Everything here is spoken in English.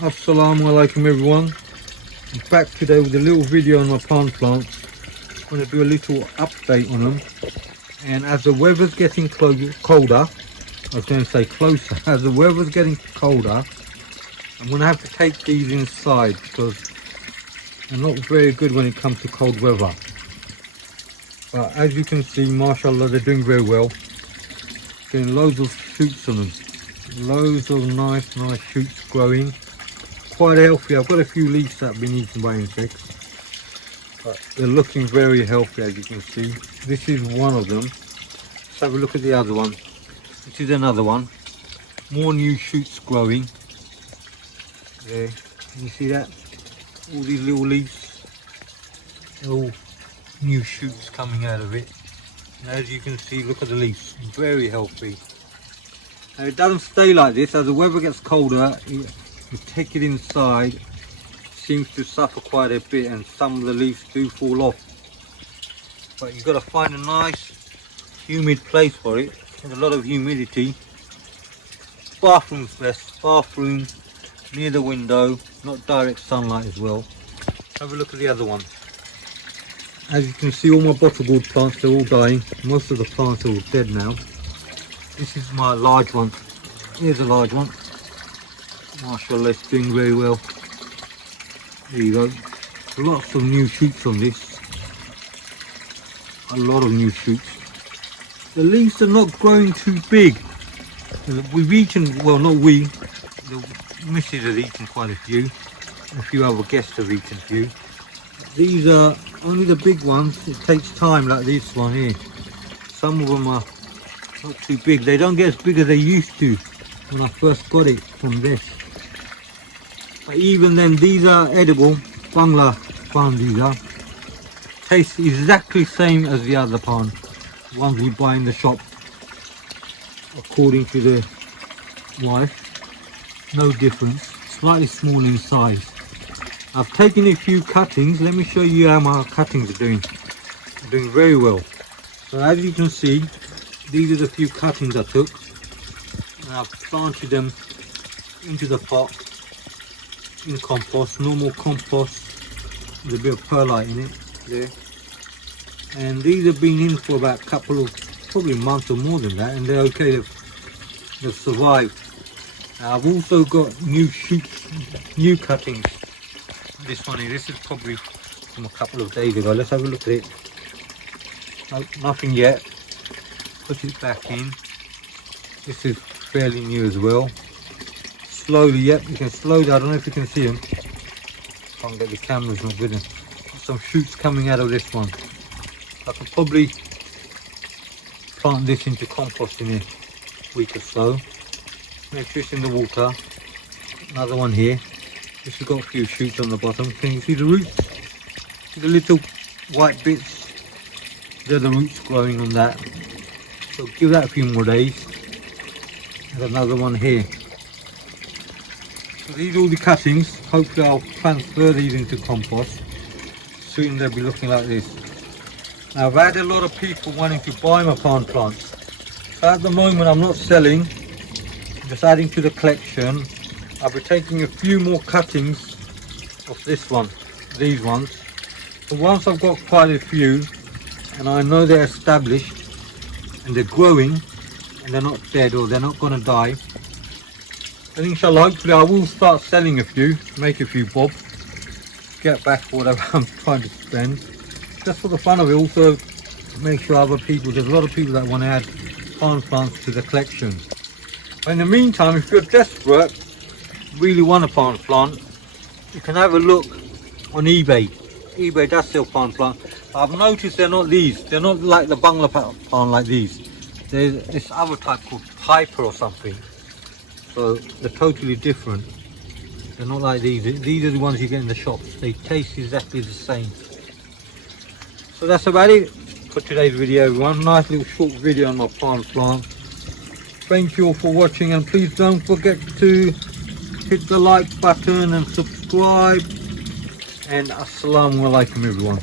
Assalamu alaikum everyone. I'm back today with a little video on my paan plants. I'm going to do a little update on them. And as the weather's getting colder, I was going to say closer, as the weather's getting colder, I'm going to have to take these inside because they're not very good when it comes to cold weather. But as you can see, mashallah, they're doing very well. Getting loads of shoots on them. Loads of nice shoots growing. Quite healthy. I've got a few leaves that have been eaten by insects, but they're looking very healthy, as you can see. This is one of them. Let's have a look at the other one. This is another one. More new shoots growing. There, can you see that? All these little leaves, all new shoots coming out of it. And as you can see, look at the leaves, very healthy. Now it doesn't stay like this. As the weather gets colder, you take it inside, it seems to suffer quite a bit, and some of the leaves do fall off. But you've got to find a nice humid place for it, with a lot of humidity. Bathroom's best, bathroom, near the window, not direct sunlight as well. Have a look at the other one. As you can see, all my bottle gourd plants, they're all dying. Most of the plants are all dead now. This is my large one. Here's a large one. Mashallah, it's doing very well. There you go. Lots of new shoots on this. A lot of new shoots. The leaves are not growing too big. We've eaten, well, not we, the missus has eaten quite a few. A few other guests have eaten a few. These are only the big ones. It takes time, like this one here. Some of them are not too big. They don't get as big as they used to when I first got it from this. But even then, these are edible. Bangla paan, these are. Taste exactly same as the other paan, ones we buy in the shop, according to the wife. No difference. Slightly small in size. I've taken a few cuttings. Let me show you how my cuttings are doing. They're doing very well. So as you can see, these are the few cuttings I took, and I've planted them into the pot in compost, normal compost with a bit of perlite in it there. And these have been in for about a couple of, probably a month or more than that, and they're okay. They've survived. Now, I've also got new shoots, new cuttings. This one here, this is probably from a couple of days ago. Let's have a look at it. Nope, nothing yet. Put it back in. This is fairly new as well. Slowly, yep, you can slowly, I don't know if you can see them. Can't get the cameras not good. Some shoots coming out of this one. I could probably plant this into compost in a week or so. Mix this in the water. Another one here. This has got a few shoots on the bottom. Can you see the roots? See the little white bits? They're the roots growing on that. So give that a few more days. There's another one here. So these are all the cuttings. Hopefully I'll transfer these into compost. Soon they'll be looking like this. Now I've had a lot of people wanting to buy my paan plants. So at the moment I'm not selling, I'm just adding to the collection. I'll be taking a few more cuttings of this one, these ones. So once I've got quite a few and I know they're established and they're growing and they're not dead or they're not going to die, then inshallah, hopefully I will start selling a few, make a few bob, get back whatever I'm trying to spend, just for the fun of it. Also make sure other people, there's a lot of people that want to add paan plants to the collection. But in the meantime, if you're desperate, really want a paan plant, you can have a look on eBay. eBay does sell paan plant. I've noticed they're not these, they're not like the Bangla paan like these. There's this other type called Piper or something. So they're totally different. They're not like these. These are the ones you get in the shops. They taste exactly the same. So that's about it for today's video, everyone. Nice little short video on my paan plant. Thank you all for watching, and please don't forget to hit the like button and subscribe. And assalamu alaikum everyone.